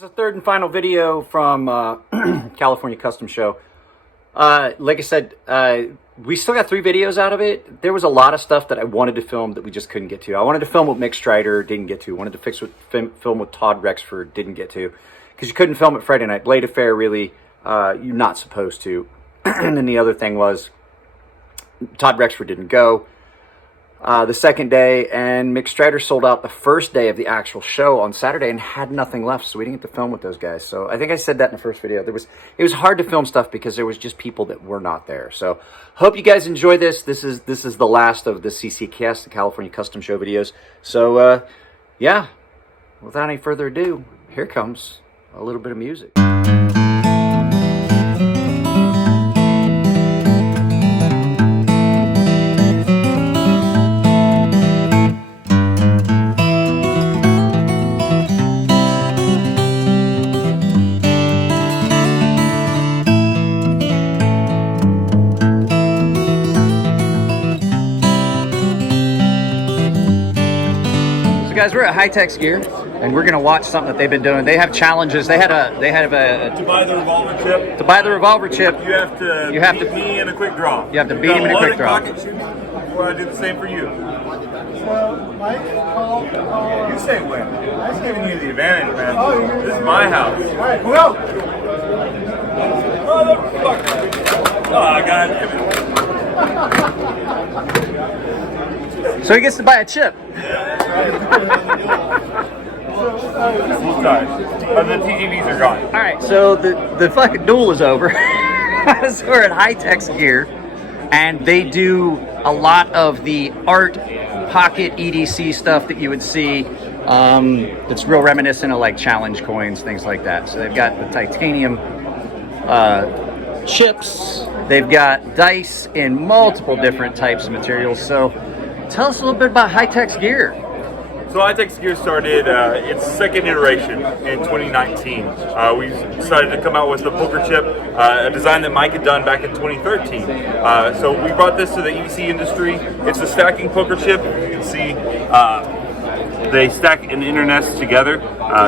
is the third and final video from California Custom Show. Like I said, we still got 3 videos out of it. There was a lot of stuff that I wanted to film that we just couldn't get to. I wanted to film with Mick Strider, didn't get to. Wanted to film with Todd Rexford, didn't get to. Because you couldn't film at Friday Night Blade Affair, really. You're not supposed to. And then the other thing was, Todd Rexford didn't go the second day, and Mick Strider sold out the first day of the actual show on Saturday and had nothing left, so we didn't get to film with those guys. So I think I said that in the first video. It was hard to film stuff because there was just people that were not there. So hope you guys enjoy this. This is the last of the Ccks, the California Custom Show videos. So yeah, without any further ado, here comes a little bit of music. Guys, we're at Ccks Gear, and we're gonna watch something that they've been doing. They have challenges. They have a to buy the revolver chip. To buy the revolver chip, you have to beat me in a quick draw. You have to beat him in a quick draw. Before I do the same for you. So, Mike, call. You say when. I'm just giving you the advantage, man. This is my house. All right, go. Motherfucker. Oh, God damn it. So he gets to buy a chip. Sorry. But the TGVs are gone. All right, so the fucking duel is over. So we're at Ccks Gear, and they do a lot of the art pocket EDC stuff that you would see. It's real reminiscent of like challenge coins, things like that. So they've got the titanium chips. They've got dice in multiple different types of materials. So tell us a little bit about Ccks Gear. So Ccks Gear started its second iteration in 2019. We decided to come out with the poker chip, a design that Mike had done back in 2013. So we brought this to the EDC industry. It's a stacking poker chip. You can see they stack in internets together.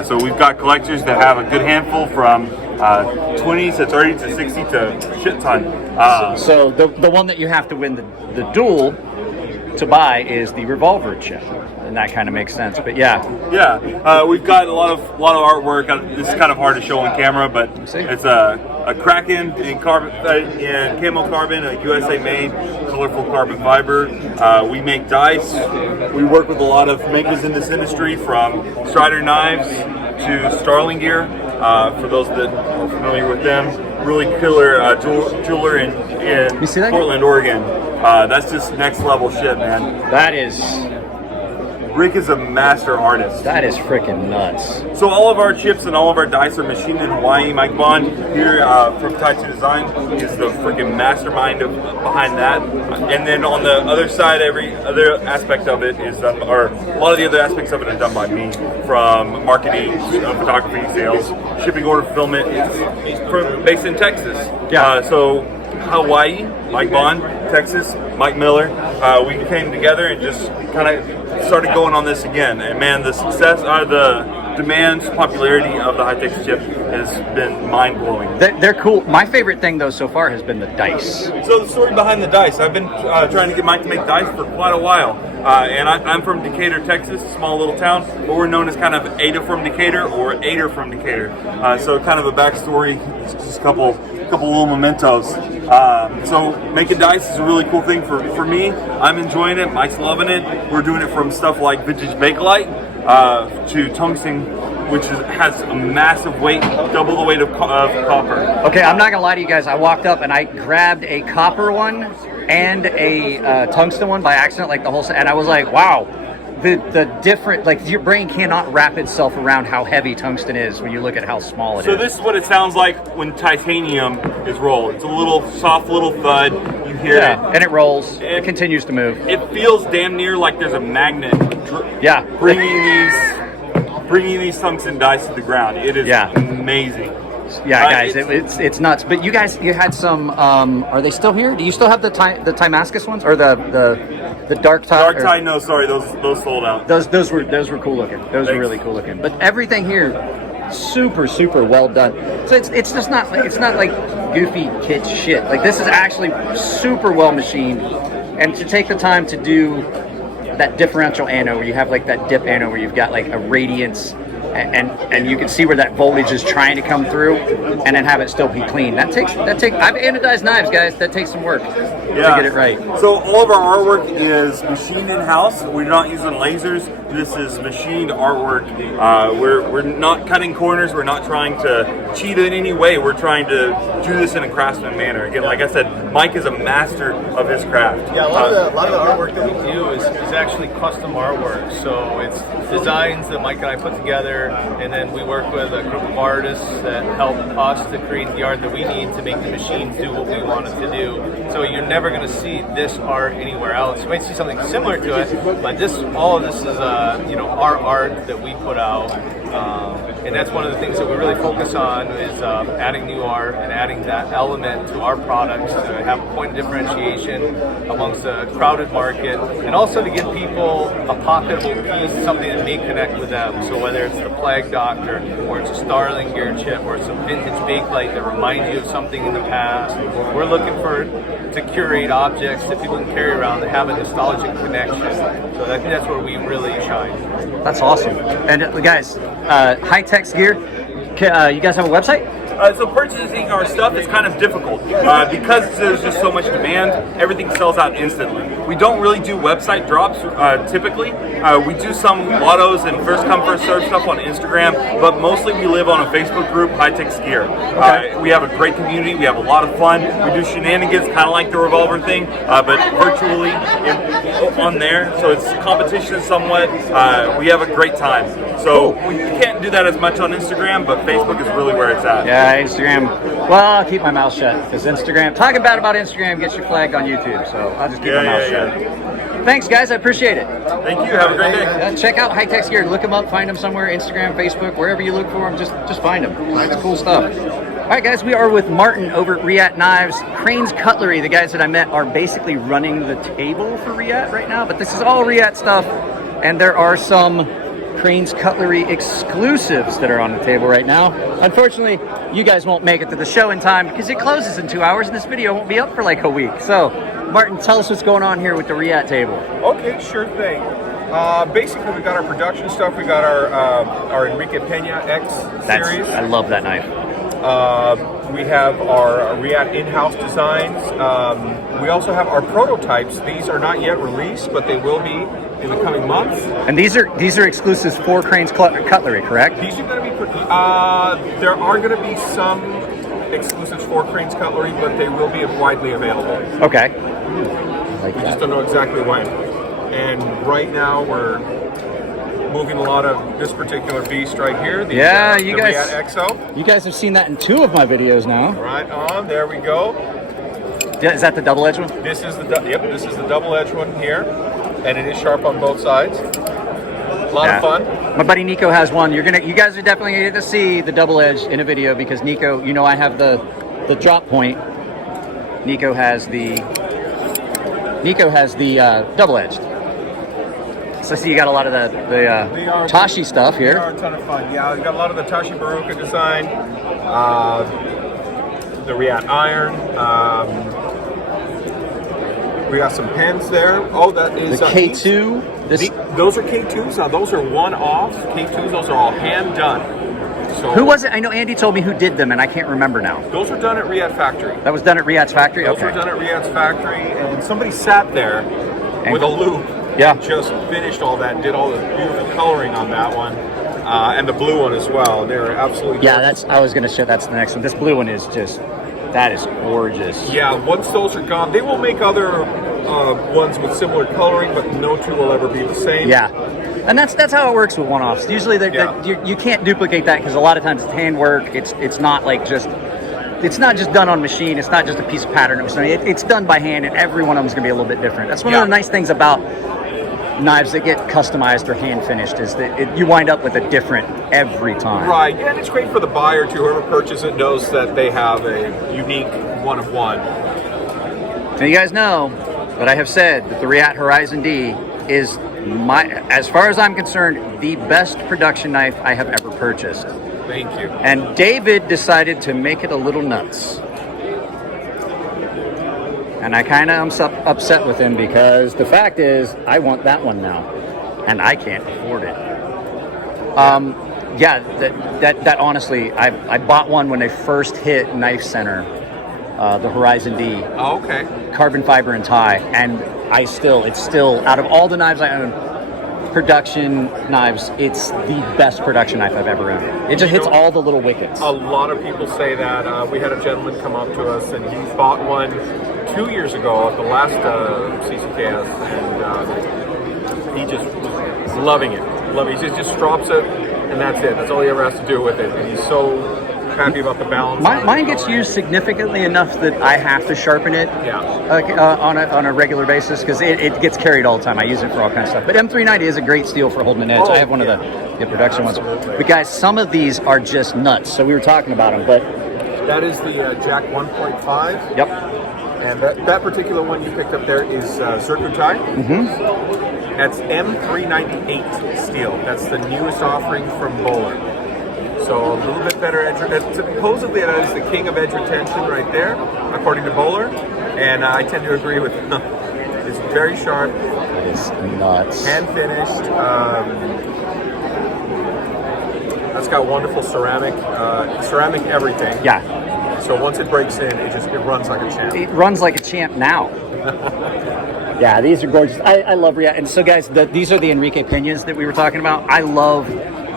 So we've got collectors that have a good handful from 20 to 30 to 60 to shit ton. So the one that you have to win the duel to buy is the revolver chip, and that kind of makes sense. But yeah, we've got a lot of artwork. This is kind of hard to show on camera, but it's a Kraken in camo carbon, a USA made colorful carbon fiber. We make dice. We work with a lot of makers in this industry, from Strider knives to Starling Gear. For those that are familiar with them, really killer jeweler in Portland, Oregon. That's just next level shit, man. That is... Rick is a master artist. That is freaking nuts. So all of our chips and all of our dice are machined in Hawaii. Mike Bond here from Tattoo Design is the freaking mastermind behind that. And then on the other side, every other aspect of it is done, or a lot of the other aspects of it are done by me, from marketing, photography, sales, shipping, order fulfillment. It's based in Texas. Yeah. So Hawaii, Mike Bond, Texas, Mike Miller. We came together and just kind of started going on this again. And man, the success, the demand, popularity of the Ccks chip has been mind-blowing. They're cool. My favorite thing though so far has been the dice. So the story behind the dice, I've been trying to get Mike to make dice for quite a while. And I'm from Decatur, Texas, a small little town, but we're known as kind of Ada from Decatur or Ader from Decatur. So kind of a backstory, just a couple little mementos. So making dice is a really cool thing for me. I'm enjoying it. Mike's loving it. We're doing it from stuff like vintage Bakelite to tungsten, which has a massive weight, double the weight of copper. Okay, I'm not gonna lie to you guys. I walked up and I grabbed a copper one and a tungsten one by accident, like the whole set, and I was like, wow. The different, like your brain cannot wrap itself around how heavy tungsten is when you look at how small it is. So this is what it sounds like when titanium is rolled. It's a little soft little thud. You hear it. And it rolls. It continues to move. It feels damn near like there's a magnet. Bringing these tungsten dice to the ground. It is amazing. Yeah, guys, it's nuts. But you guys, you had some. Are they still here? Do you still have the Timascus ones or the dark tie? Dark tie? No, sorry, those sold out. Those were cool looking. Those were really cool looking. But everything here, super, super well done. So it's just not like goofy kitsch shit. Like this is actually super well machined, and to take the time to do that differential anode where you have like that dip anode where you've got like a radiance and you can see where that voltage is trying to come through, and then have it still be clean. That takes. I've anodized knives, guys. That takes some work to get it right. So all of our artwork is machined in house. We're not using lasers. This is machined artwork. We're not cutting corners. We're not trying to cheat in any way. We're trying to do this in a craftsman manner. Again, like I said, Mike is a master of his craft. Yeah, a lot of the artwork that we do is actually custom artwork. So it's designs that Mike and I put together, and then we work with a group of artists that help us to create the art that we need to make the machines do what we want it to do. So you're never going to see this art anywhere else. You might see something similar to it, but all of this is our art that we put out. And that's one of the things that we really focus on is adding new art and adding that element to our products to have a point of differentiation amongst a crowded market, and also to give people a pocketable piece, something that may connect with them. So whether it's the Plague Doctor, or it's a Starling gear chip, or some vintage bakelite that reminds you of something in the past, we're looking to curate objects that people can carry around that have a nostalgic connection. So I think that's where we really shine. That's awesome. And guys, High-Tech's gear. You guys have a website? So purchasing our stuff is kind of difficult because there's just so much demand. Everything sells out instantly. We don't really do website drops typically. We do some lottos and first come first serve stuff on Instagram, but mostly we live on a Facebook group, High-Tech's Gear. We have a great community. We have a lot of fun. We do shenanigans, kind of like the revolver thing, but virtually on there. So it's competition somewhat. We have a great time. So we can't do that as much on Instagram, but Facebook is really where it's at. Yeah, Instagram. Well, I'll keep my mouth shut because Instagram, talking bad about Instagram gets you flagged on YouTube. So I'll just keep my mouth shut. Thanks, guys. I appreciate it. Thank you. Have a great day. Check out High-Tech's Gear. Look them up. Find them somewhere. Instagram, Facebook, wherever you look for them. Just find them. It's cool stuff. All right, guys. We are with Martin over at Riat Knives. Crane's Cutlery. The guys that I met are basically running the table for Riat right now. But this is all Riat stuff, and there are some Crane's Cutlery exclusives that are on the table right now. Unfortunately, you guys won't make it to the show in time because it closes in 2 hours and this video won't be up for like a week. So, Martin, tell us what's going on here with the Riat table. Okay, sure thing. Basically, we got our production stuff. We got our Enrique Peña X series. I love that knife. We have our Riat in-house designs. We also have our prototypes. These are not yet released, but they will be in the coming months. And these are exclusives for Crane's Cutlery, correct? These are going to be there are going to be some exclusives for Crane's Cutlery, but they will be widely available. Okay. We just don't know exactly when. And right now we're moving a lot of this particular beast right here. The Riat XO. You guys have seen that in 2 of my videos now. Right on. There we go. Is that the double edged one? This is the this is the double edged one here, and it is sharp on both sides. A lot of fun. My buddy Nico has one. You guys are definitely gonna get to see the double edged in a video because Nico, I have the drop point. Nico has the double edged. So I see you got a lot of the Tashi stuff here. They are a ton of fun. Yeah, we got a lot of the Tashi Baruka design, the Riat iron. We got some pens there. Oh, that is the K2. Those are K2s. Now those are one-offs. K2s. Those are all hand done. So who was it? I know Andy told me who did them, and I can't remember now. Those were done at Riat Factory. That was done at Riat's factory. Those were done at Riat's factory, and somebody sat there with a loop. Yeah. Just finished all that, did all the beautiful coloring on that one, and the blue one as well. They're absolutely gorgeous. I was going to show that's the next one. This blue one is that is gorgeous. Yeah, once those are gone, they will make other ones with similar coloring, but no two will ever be the same. Yeah, and that's how it works with one-offs. Usually, you can't duplicate that because a lot of times it's handwork. It's not like it's not just done on machine. It's not just a piece of pattern. It's done by hand, and every one of them is going to be a little bit different. That's one of the nice things about knives that get customized or hand finished is that you wind up with a different every time. Right, yeah, and it's great for the buyer too. Whoever purchases it knows that they have a unique one of one. So you guys know that I have said that the Riat Horizon D is as far as I'm concerned, the best production knife I have ever purchased. Thank you. And David decided to make it a little nuts. And I kind of am upset with him because the fact is, I want that one now, and I can't afford it. Yeah, that honestly, I bought one when they first hit Knife Center, the Horizon D. Oh, okay. Carbon fiber and tie, and it's still out of all the knives I own, production knives, it's the best production knife I've ever owned. It just hits all the little wickets. A lot of people say that. We had a gentleman come up to us, and he bought one 2 years ago at the last CCKS, and he just was loving it. He just drops it, and that's it. That's all he ever has to do with it, and he's so happy about the balance. Mine gets used significantly enough that I have to sharpen it on a regular basis because it gets carried all the time. I use it for all kinds of stuff. But M390 is a great steel for holding an edge. I have one of the production ones. But guys, some of these are just nuts. So we were talking about them, but that is the Jack 1.5. Yep. And that particular one you picked up there is Zircutai. Mm-hmm. That's M398 steel. That's the newest offering from Bowler. So a little bit better edge. Supposedly that is the king of edge retention right there, according to Bowler. And I tend to agree with him. It's very sharp. That is nuts. Hand finished. That's got wonderful ceramic everything. Yeah. So once it breaks in, it runs like a champ. It runs like a champ now. Yeah, these are gorgeous. I love Ria. And so guys, these are the Enrique Peñas that we were talking about. I love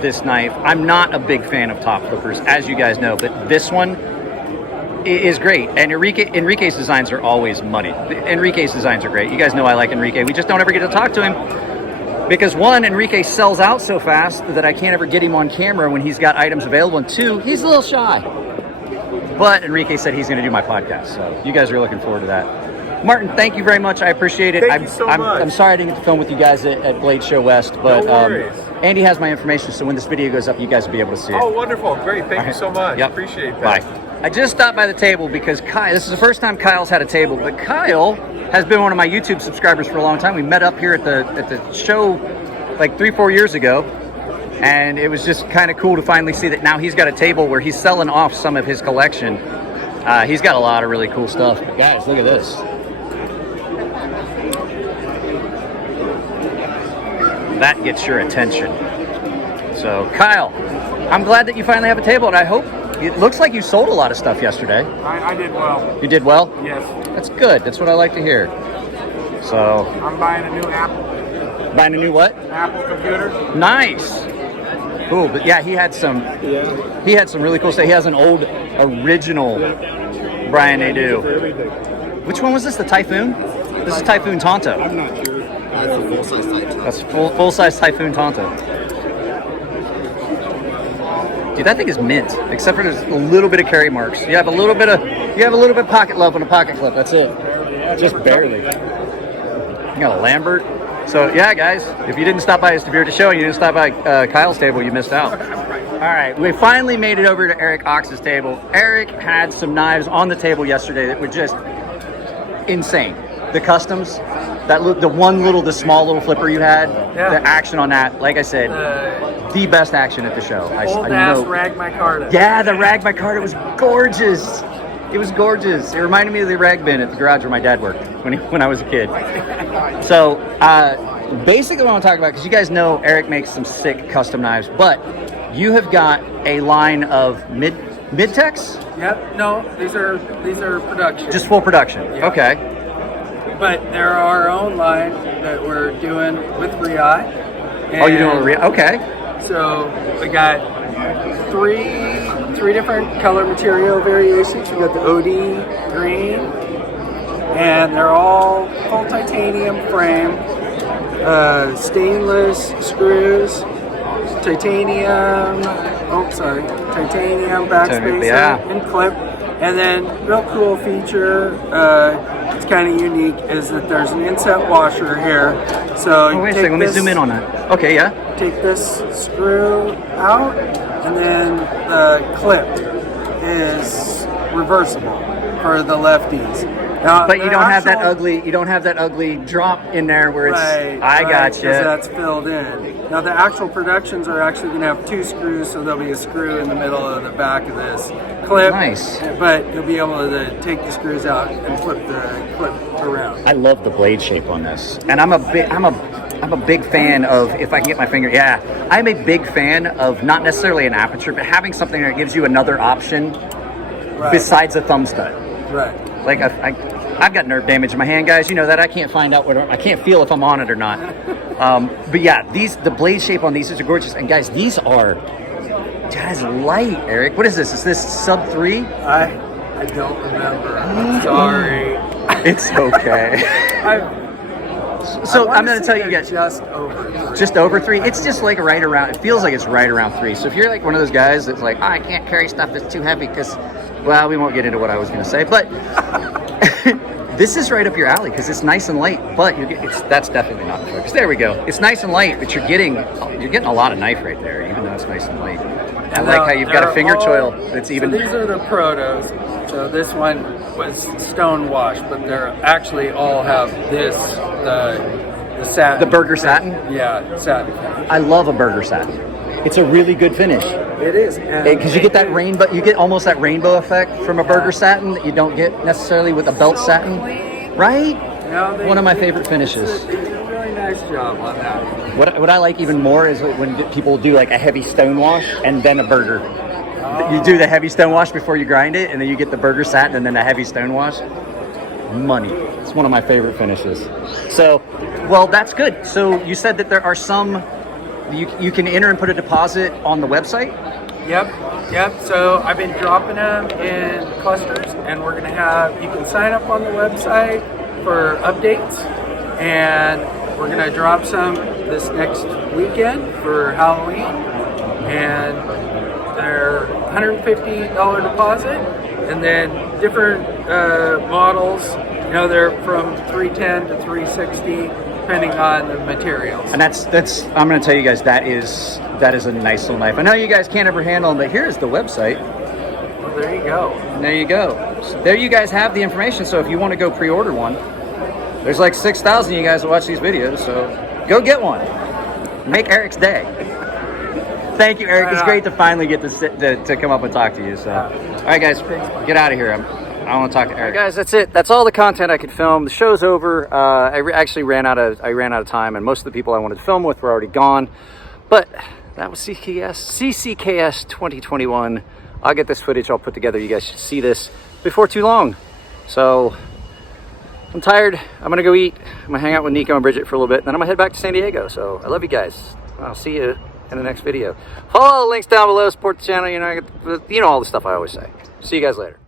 this knife. I'm not a big fan of top flippers, as you guys know, but this one is great. And Enrique's designs are always money. Enrique's designs are great. You guys know I like Enrique. We just don't ever get to talk to him because one, Enrique sells out so fast that I can't ever get him on camera when he's got items available. And two, he's a little shy. But Enrique said he's going to do my podcast, so you guys are looking forward to that. Martin, thank you very much. I appreciate it. Thank you so much. I'm sorry I didn't get to film with you guys at Blade Show West, but no worries. Andy has my information, so when this video goes up, you guys will be able to see it. Oh, wonderful. Great. Thank you so much. Yep. Appreciate that. Bye. I just stopped by the table because this is the first time Kyle's had a table, but Kyle has been one of my YouTube subscribers for a long time. We met up here at the show like 3-4 years ago, and it was just kind of cool to finally see that now he's got a table where he's selling off some of his collection. He's got a lot of really cool stuff. But guys, look at this. That gets your attention. So, Kyle, I'm glad that you finally have a table, and I hope it looks like you sold a lot of stuff yesterday. I did well. You did well? Yes. That's good. That's what I like to hear. So, I'm buying a new Apple. Buying a new what? Apple computer. Nice. Cool. But yeah, he had some really cool stuff. He has an old original Brian Nadeau. Which one was this? The Typhoon? This is Typhoon Tonto. I'm not sure. That's a full-size Typhoon. That's full-size Typhoon Tonto. Dude, that thing is mint. Except for there's a little bit of carry marks. You have a little bit of pocket love on a pocket clip. That's it. Just barely. You got a Lambert. So yeah, guys, if you didn't stop by his Devere show and you didn't stop by Kyle's table, you missed out. All right, we finally made it over to Eric Ox's table. Eric had some knives on the table yesterday that were just insane. The customs, the small little flipper you had, the action on that, like I said, the best action at the show. Old ass rag micarta. Yeah, the rag micarta was gorgeous. It was gorgeous. It reminded me of the rag bin at the garage where my dad worked when I was a kid. So basically what I want to talk about, because you guys know Eric makes some sick custom knives, but you have got a line of mid-techs? Yep. No, these are production. Just full production. Yeah. Okay. But they're our own line that we're doing with Ri. Oh, you're doing Ri? Okay. So we got three different color material variations. We got the OD green, and they're all full titanium frame, stainless screws, titanium backspacer and clip. And then real cool feature, it's kind of unique, is that there's an inset washer here. So wait a second, let me zoom in on that. Okay, yeah. Take this screw out, and then the clip is reversible for the lefties. But you don't have that ugly. You don't have that ugly drop in there where it's. I gotcha. Because that's filled in. Now the actual productions are actually going to have 2 screws, so there'll be a screw in the middle of the back of this clip. Nice. But you'll be able to take the screws out and flip the clip around. I love the blade shape on this, and I'm a big fan of, if I can get my finger. Yeah, I'm a big fan of not necessarily an aperture, but having something that gives you another option besides a thumb stud. Right. Like I've got nerve damage in my hand, guys. You know that. I can't find out I can't feel if I'm on it or not. But yeah, the blade shape on these is gorgeous. And guys, these are, that is light, Eric. What is this? Is this sub 3? I don't remember. I'm sorry. It's okay. So I'm going to tell you guys, just over 3. Just over 3. It's just like right around. It feels like it's right around 3. So if you're like one of those guys that's like, oh, I can't carry stuff that's too heavy because, well, we won't get into what I was going to say, but this is right up your alley because it's nice and light. But that's definitely not the focus. There we go. It's nice and light, but you're getting a lot of knife right there, even though it's nice and light. I like how you've got a finger choil that's even. So these are the protos. So this one was stone washed, but they're actually all have this the satin. The burger satin. Yeah, satin. I love a burger satin. It's a really good finish. It is, because you get that rainbow. You get almost that rainbow effect from a burger satin that you don't get necessarily with a belt satin, right? One of my favorite finishes. They did a really nice job on that. What I like even more is when people do like a heavy stone wash and then a burger. You do the heavy stone wash before you grind it, and then you get the burger satin and then a heavy stone wash. Money. It's one of my favorite finishes. So, well, that's good. So you said that there are some. You can enter and put a deposit on the website? Yep. So I've been dropping them in clusters, and we're going to have, you can sign up on the website for updates, and we're going to drop some this next weekend for Halloween, and they're $150 deposit, and then different models, they're from 310 to 360, depending on the materials. And that's I'm going to tell you guys, that is a nice little knife. I know you guys can't ever handle them, but here's the website. Well, there you go. There you go. So there you guys have the information. So if you want to go pre-order one, there's like 6,000 of you guys that watch these videos. So go get one. Make Eric's day. Thank you, Eric. It's great to finally get to come up and talk to you. So, all right, guys, get out of here. I want to talk to Eric. All right, guys, that's it. That's all the content I could film. The show's over. I actually ran out of time, and most of the people I wanted to film with were already gone. But that was CCKS 2021. I'll get this footage all put together. You guys should see this before too long. So I'm tired. I'm gonna go eat. I'm gonna hang out with Nico and Bridget for a little bit, and then I'm gonna head back to San Diego. So I love you guys. I'll see you in the next video. Follow all the links down below. Support the channel. You know all the stuff I always say. See you guys later.